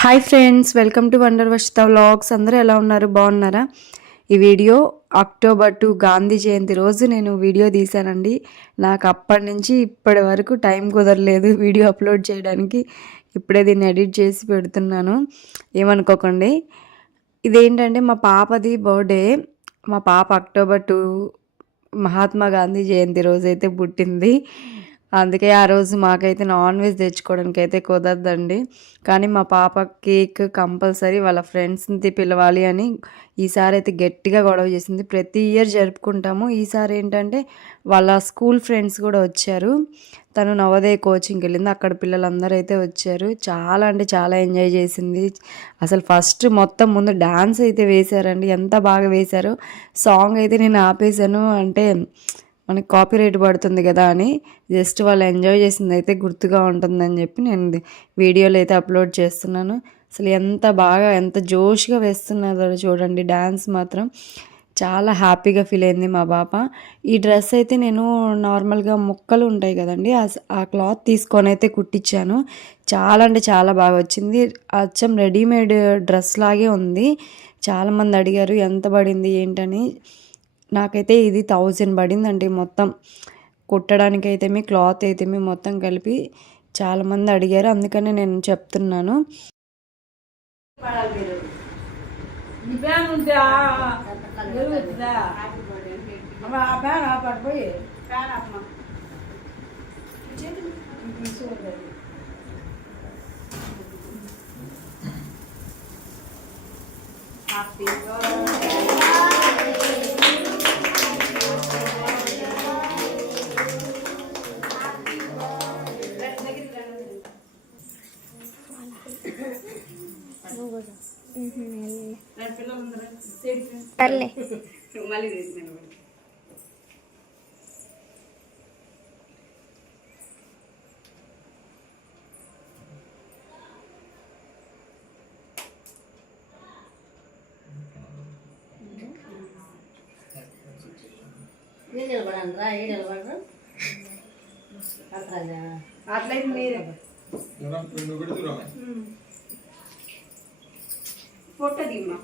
Hi friends, welcome to wonder Varshita vlogs. అందరూ ఎలా ఉన్నారు? బాగున్నారా? ఈ వీడియో అక్టోబర్ 2 గాంధీ జయంతి రోజు నేను వీడియో తీశానండి. నాకు అప్పటి నుంచి ఇప్పటి వరకు టైం కుదరలేదు వీడియో అప్లోడ్ చేయడానికి. ఇప్పుడే దీన్ని ఎడిట్ చేసి పెడుతున్నాను, ఏమనుకోకండి. ఇదేంటంటే మా పాపది బర్త్డే. మా పాప అక్టోబర్ 2 మహాత్మా గాంధీ జయంతి రోజైతే పుట్టింది. అందుకే ఆ రోజు మాకైతే నాన్ వెజ్ తెచ్చుకోవడానికి అయితే కుదరదండి. కానీ మా పాప కేక్ కంపల్సరీ వాళ్ళ ఫ్రెండ్స్ని పిలవాలి అని ఈసారి అయితే గట్టిగా గొడవ చేసింది. ప్రతి ఇయర్ జరుపుకుంటాము. ఈసారి ఏంటంటే వాళ్ళ స్కూల్ ఫ్రెండ్స్ కూడా వచ్చారు. తను నవోదయ కోచింగ్కి వెళ్ళింది, అక్కడ పిల్లలందరూ అయితే వచ్చారు. చాలా అంటే చాలా ఎంజాయ్ చేసింది. అసలు ఫస్ట్ మొత్తం ముందు డ్యాన్స్ అయితే వేశారండి, ఎంత బాగా వేశారు. సాంగ్ అయితే నేను ఆపేశాను, అంటే మనకి కాపీరైట్ పడుతుంది కదా అని. జస్ట్ వాళ్ళు ఎంజాయ్ చేసింది అయితే గుర్తుగా ఉంటుందని చెప్పి నేను వీడియోలు అయితే అప్లోడ్ చేస్తున్నాను. అసలు ఎంత బాగా ఎంత జోష్గా వేస్తున్నారో చూడండి. డ్యాన్స్ మాత్రం చాలా హ్యాపీగా ఫీల్ అయింది మా పాప. ఈ డ్రెస్ అయితే నేను నార్మల్గా ముక్కలు ఉంటాయి కదండి, ఆ క్లాత్ తీసుకొని అయితే కుట్టించాను. చాలా అంటే చాలా బాగా వచ్చింది. అచ్చం రెడీమేడ్ డ్రెస్ లాగే ఉంది. చాలామంది అడిగారు ఎంత పడింది ఏంటని. నాకైతే ఇది 1000 పడిందండి మొత్తం కుట్టడానికి అయితే, మీ క్లాత్ అయితే మీ మొత్తం కలిపి. చాలామంది అడిగారు, అందుకనే నేను చెప్తున్నాను. అట్లయితే మీరే ఫోటో దిమ్మా.